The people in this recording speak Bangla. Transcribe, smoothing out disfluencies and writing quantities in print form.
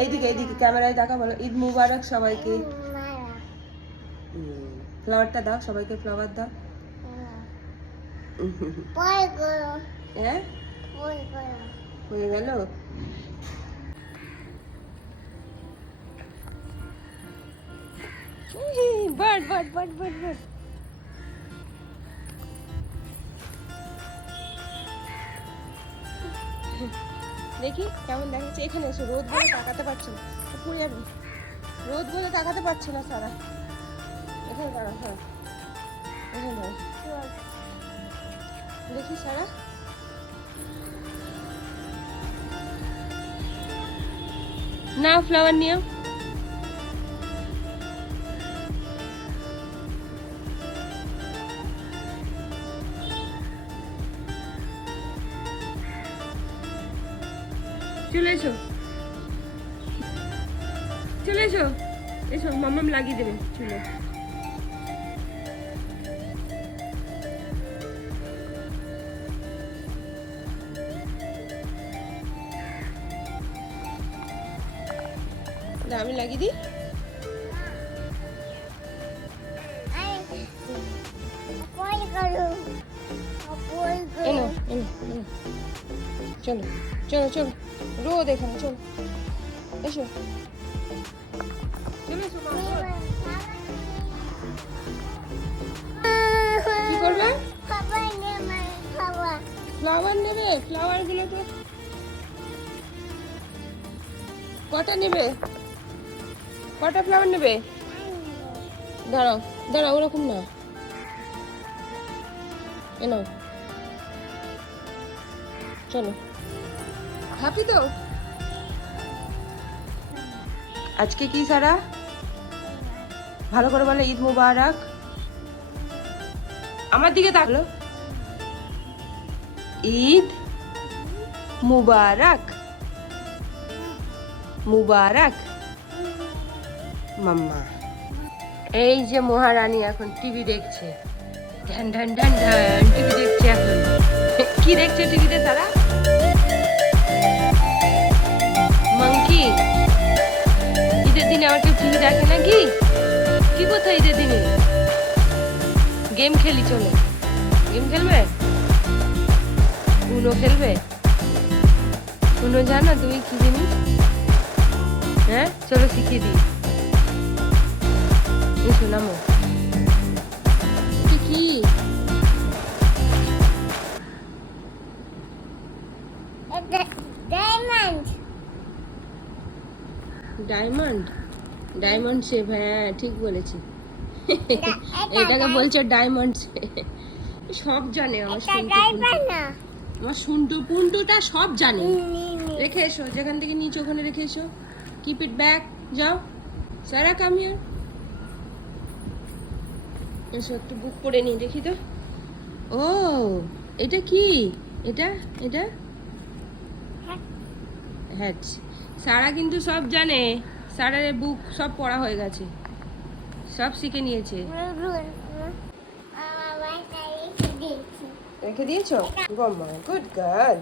এইদিকে এইদিকে ক্যামেরায় দেখা, বলো ঈদ মুবারক সবাইকে। ফ্লাওয়ারটা দাও সবাইকে, ফ্লাওয়ার দাও। হ্যাঁ হয়ে গেল। But but but but but. দেখি কেমন দেখাচ্ছে। এখানে এসো, রোদ বলে তাকাতে পারছি না, পুড়ে যাবে। রোদ বলে তাকাতে পারছি না সারা। এখানে দাঁড়াও, হ্যাঁ এখানে দাঁড়াও। দেখি সারা, না ফ্লাওয়ার নিয়ে চলে এসো, চলে এসো, এসো মাম্মাম লাগিয়ে দেবে চলে। আমি লাগিয়ে দিই। এনো এনো এনো, চলো চলো চলো, রোদ এখানে, চলো এসো, চলে এসো। কি করবে? ফ্লাওয়ার নেবে? ফ্লাওয়ার গুলো তো কটা নেবে? কটা ফ্লাওয়ার নেবে? দাঁড়াও দাঁড়াও, ওরকম না, এনো চলো। হ্যাপি তো? আজকে কি সারা? ভালো করে বলো ঈদ মুবারক। আমার দিকে তাকলো, ঈদ মুবারক। মুবারক মাম্মা। এই যে মহারানী এখন টিভি দেখছে, ঢ্যান ঢ্যান ঢ্যান ঢ্যান টিভি দেখছে এখন। কি দেখছে টিভিতে তারা? মাংকি। ঈদের দিনে আমার কেউ টিভি দেখে নাকি? কি কোথায় ঈদের দিনে? গেম খেলি, চলো গেম খেলবে? উনো খেলবে? উনো জানো তুমি কি জিনিস? হ্যাঁ চলো শিখিয়ে দিই, এসো নামো। কি ডায়মন্ড? ডায়মন্ড শেপ, হ্যাঁ ঠিক বলেছি। এটাকে বলছে ডায়মন্ড শেপ। সব জানে আমার শুন্টু পুন্টুটা, সব জানে। রেখে এসো, যেখান থেকে নিচে ওখানে রেখে এসো। কিপ ইট ব্যাক, যাও সারা কাম হিয়ার। এসো একটু বুক পড়ে নি, দেখি তো। ও এটা কি? এটা এটা হ্যাঁ, সারা কিন্তু সব জানে। সারার বুক সব পড়া হয়ে গেছে, সব শিখে নিয়েছে। রেখে দিয়েছো? Good girl.